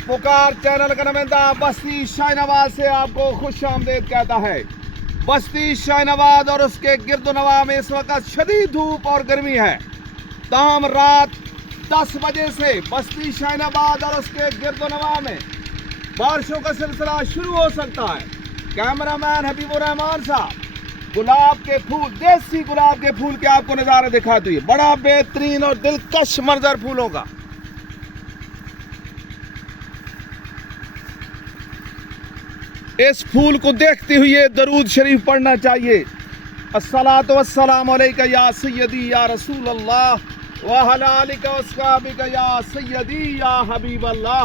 पुकार चैनल का नुमाइंदा बस्ती शाहनवाज से आपको खुश आमदेद कहता है। बस्ती शाहनवाज और उसके गिरदोनवा में इस वक्त शदीद धूप और गर्मी है। ताहम रात 10 बजे से बस्ती शाहनवाज और उसके गिरदोनवा में बारिशों का सिलसिला शुरू हो सकता है। कैमरामैन हबीबुर रहमान साहब गुलाब के फूल, देसी गुलाब के फूल के आपको नजारे दिखाते हुए, बड़ा बेहतरीन और दिलकश मंजर फूलों का। इस फूल को देखते हुए दरूद शरीफ पढ़ना चाहिए। अस्सलातु वस्सलामु अलैका या सय्यदी या रसूल अल्लाह व अला आलिका व अस्हाबिका या सय्यदी या हबीब अल्लाह।